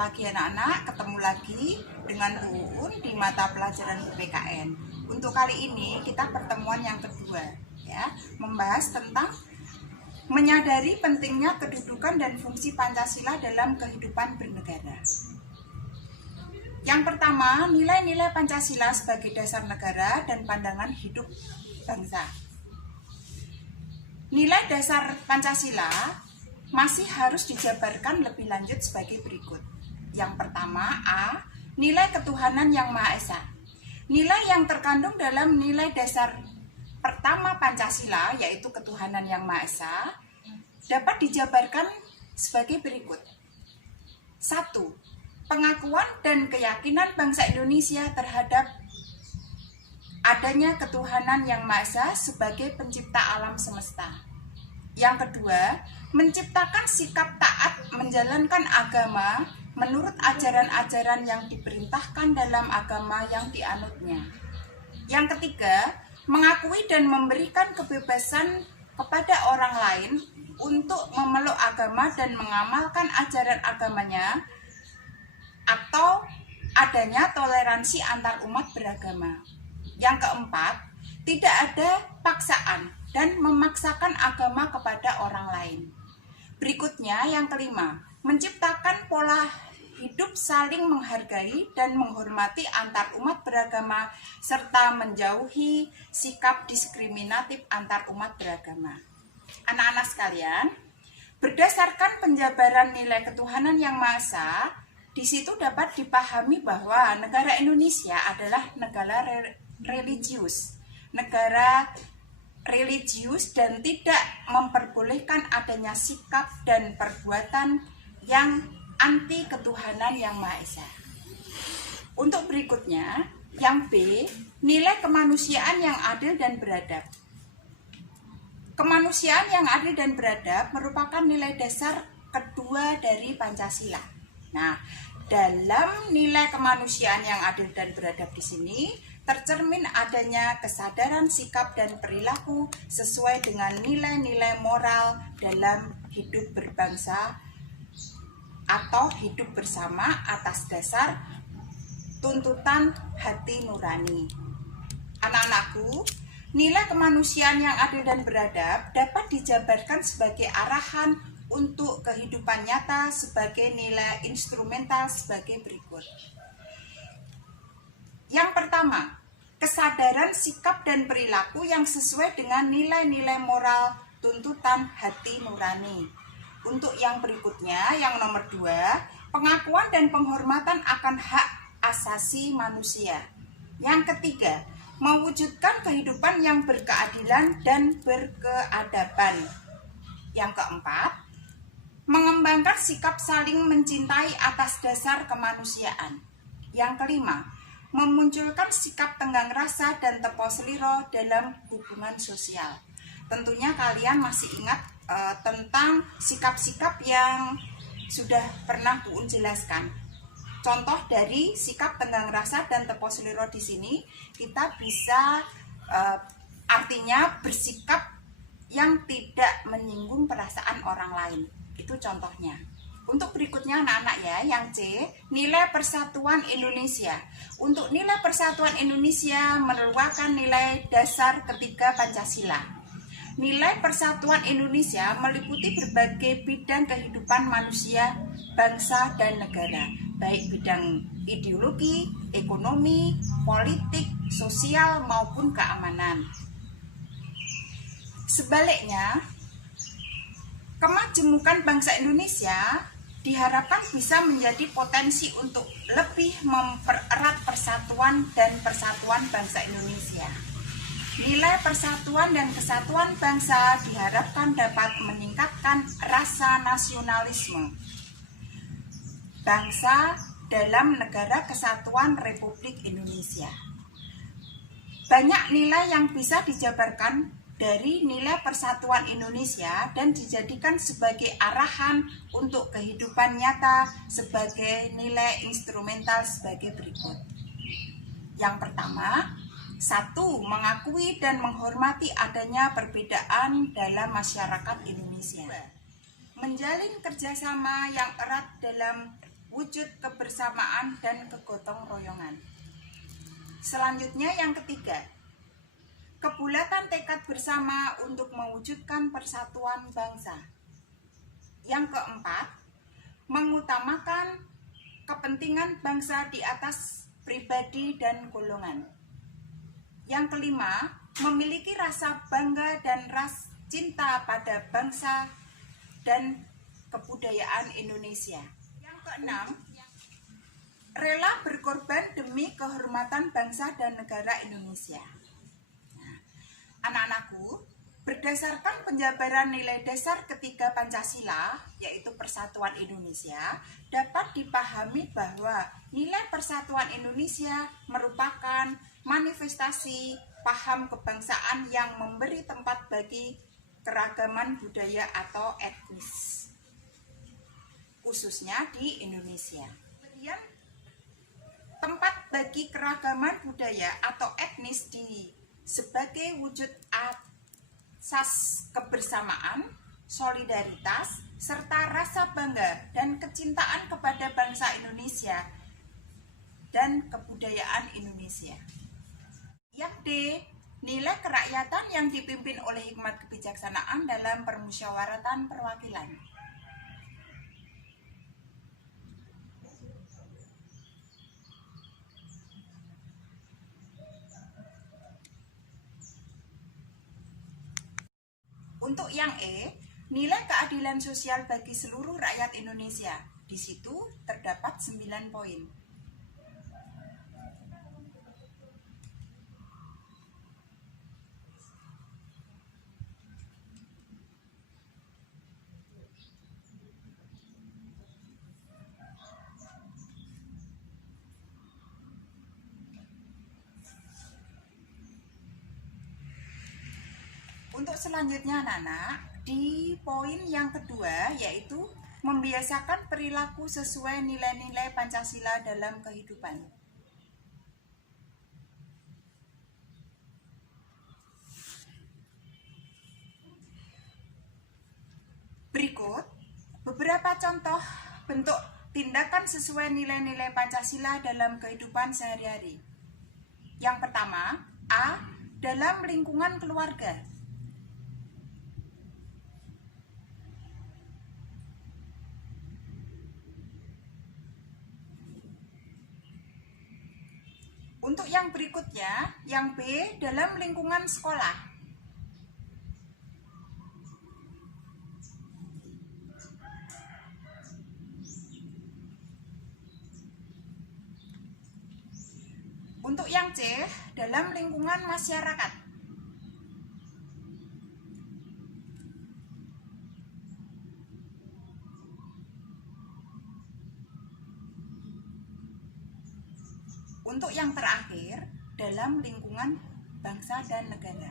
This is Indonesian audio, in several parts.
pagi anak-anak, ketemu lagi dengan Uun di mata pelajaran PPKN. Untuk kali ini kita pertemuan yang kedua ya, membahas tentang menyadari pentingnya kedudukan dan fungsi Pancasila dalam kehidupan bernegara. Yang pertama, nilai-nilai Pancasila sebagai dasar negara dan pandangan hidup bangsa. Nilai dasar Pancasila masih harus dijabarkan lebih lanjut sebagai berikut. Yang pertama, A. Nilai ketuhanan yang Maha Esa. Nilai yang terkandung dalam nilai dasar pertama Pancasila, yaitu ketuhanan yang Maha Esa, dapat dijabarkan sebagai berikut. 1. Pengakuan dan keyakinan bangsa Indonesia terhadap adanya ketuhanan yang Maha Esa sebagai pencipta alam semesta. Yang kedua, menciptakan sikap taat menjalankan agama menurut ajaran-ajaran yang diperintahkan dalam agama yang dianutnya. Yang ketiga, mengakui dan memberikan kebebasan kepada orang lain untuk memeluk agama dan mengamalkan ajaran agamanya, atau adanya toleransi antar umat beragama. Yang keempat, tidak ada paksaan dan memaksakan agama kepada orang lain. Berikutnya yang kelima, menciptakan pola hidup saling menghargai dan menghormati antar umat beragama serta menjauhi sikap diskriminatif antar umat beragama. Anak-anak sekalian, berdasarkan penjabaran nilai ketuhanan yang Maha Esa, di situ dapat dipahami bahwa negara Indonesia adalah negara religius. Negara religius dan tidak memperbolehkan adanya sikap dan perbuatan yang anti ketuhanan yang Maha Esa. Untuk berikutnya, yang B, nilai kemanusiaan yang adil dan beradab. Kemanusiaan yang adil dan beradab merupakan nilai dasar kedua dari Pancasila. Nah, dalam nilai kemanusiaan yang adil dan beradab di sini tercermin adanya kesadaran sikap dan perilaku sesuai dengan nilai-nilai moral dalam hidup berbangsa atau hidup bersama atas dasar tuntutan hati nurani. Anak-anakku, nilai kemanusiaan yang adil dan beradab dapat dijabarkan sebagai arahan untuk kehidupan nyata sebagai nilai instrumental sebagai berikut. Yang pertama, kesadaran sikap dan perilaku yang sesuai dengan nilai-nilai moral tuntutan hati nurani. Untuk yang berikutnya, yang nomor 2, pengakuan dan penghormatan akan hak asasi manusia. Yang ketiga, mewujudkan kehidupan yang berkeadilan dan berkeadaban. Yang keempat, mengembangkan sikap saling mencintai atas dasar kemanusiaan. Yang kelima, memunculkan sikap tenggang rasa dan tepo seliro dalam hubungan sosial. Tentunya kalian masih ingat tentang sikap-sikap yang sudah pernah Bu Un jelaskan. Contoh dari sikap tenggang rasa dan tepo seliro di sini kita bisa artinya bersikap yang tidak menyinggung perasaan orang lain. Itu contohnya. Untuk berikutnya anak-anak ya, yang C, nilai persatuan Indonesia. Untuk nilai persatuan Indonesia merupakan nilai dasar ketiga Pancasila. Nilai persatuan Indonesia meliputi berbagai bidang kehidupan manusia, bangsa, dan negara, baik bidang ideologi, ekonomi, politik, sosial, maupun keamanan. Sebaliknya, kemajemukan bangsa Indonesia diharapkan bisa menjadi potensi untuk lebih mempererat persatuan dan persatuan bangsa Indonesia. Nilai persatuan dan kesatuan bangsa diharapkan dapat meningkatkan rasa nasionalisme bangsa dalam Negara Kesatuan Republik Indonesia. Banyak nilai yang bisa dijabarkan dari nilai persatuan Indonesia dan dijadikan sebagai arahan untuk kehidupan nyata sebagai nilai instrumental sebagai berikut. Yang pertama, 1. Mengakui dan menghormati adanya perbedaan dalam masyarakat Indonesia. Menjalin kerjasama yang erat dalam wujud kebersamaan dan kegotong royongan. Selanjutnya yang ketiga, kebulatan tekad bersama untuk mewujudkan persatuan bangsa. Yang keempat, mengutamakan kepentingan bangsa di atas pribadi dan golongan. Yang kelima, memiliki rasa bangga dan rasa cinta pada bangsa dan kebudayaan Indonesia. Yang keenam, rela berkorban demi kehormatan bangsa dan negara Indonesia. Nah, anak-anakku, berdasarkan penjabaran nilai dasar ketiga Pancasila, yaitu Persatuan Indonesia, dapat dipahami bahwa nilai persatuan Indonesia merupakan manifestasi paham kebangsaan yang memberi tempat bagi keragaman budaya atau etnis, khususnya di Indonesia. Kemudian, tempat bagi keragaman budaya atau etnis sebagai wujud asas kebersamaan, solidaritas, serta rasa bangga dan kecintaan kepada bangsa Indonesia dan kebudayaan Indonesia. Yang D, nilai kerakyatan yang dipimpin oleh hikmat kebijaksanaan dalam permusyawaratan perwakilan. Untuk yang E, nilai keadilan sosial bagi seluruh rakyat Indonesia. Di situ terdapat 9 poin. Untuk selanjutnya anak-anak, di poin yang kedua yaitu membiasakan perilaku sesuai nilai-nilai Pancasila dalam kehidupan. Berikut beberapa contoh bentuk tindakan sesuai nilai-nilai Pancasila dalam kehidupan sehari-hari. Yang pertama, A. Dalam lingkungan keluarga. Untuk yang berikutnya, yang B, dalam lingkungan sekolah. Untuk yang C, dalam lingkungan masyarakat. Untuk yang terakhir, dalam lingkungan bangsa dan negara.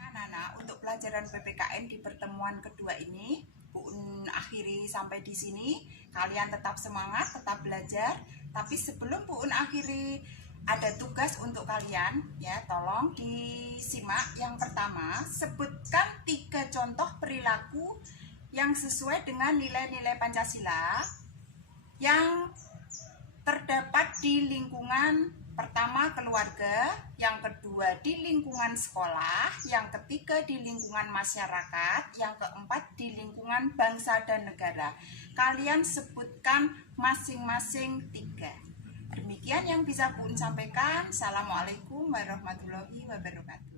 Anak-anak, untuk pelajaran PPKN di pertemuan kedua ini, Bu Un akhiri sampai di sini. Kalian tetap semangat, tetap belajar. Tapi sebelum Bu Un akhiri, ada tugas untuk kalian, ya. Tolong disimak. Yang pertama, sebutkan 3 contoh perilaku yang sesuai dengan nilai-nilai Pancasila yang terdapat di lingkungan pertama keluarga, yang kedua di lingkungan sekolah, yang ketiga di lingkungan masyarakat, yang keempat di lingkungan bangsa dan negara. Kalian sebutkan masing-masing 3. Demikian yang bisa Bu Un sampaikan. Assalamualaikum warahmatullahi wabarakatuh.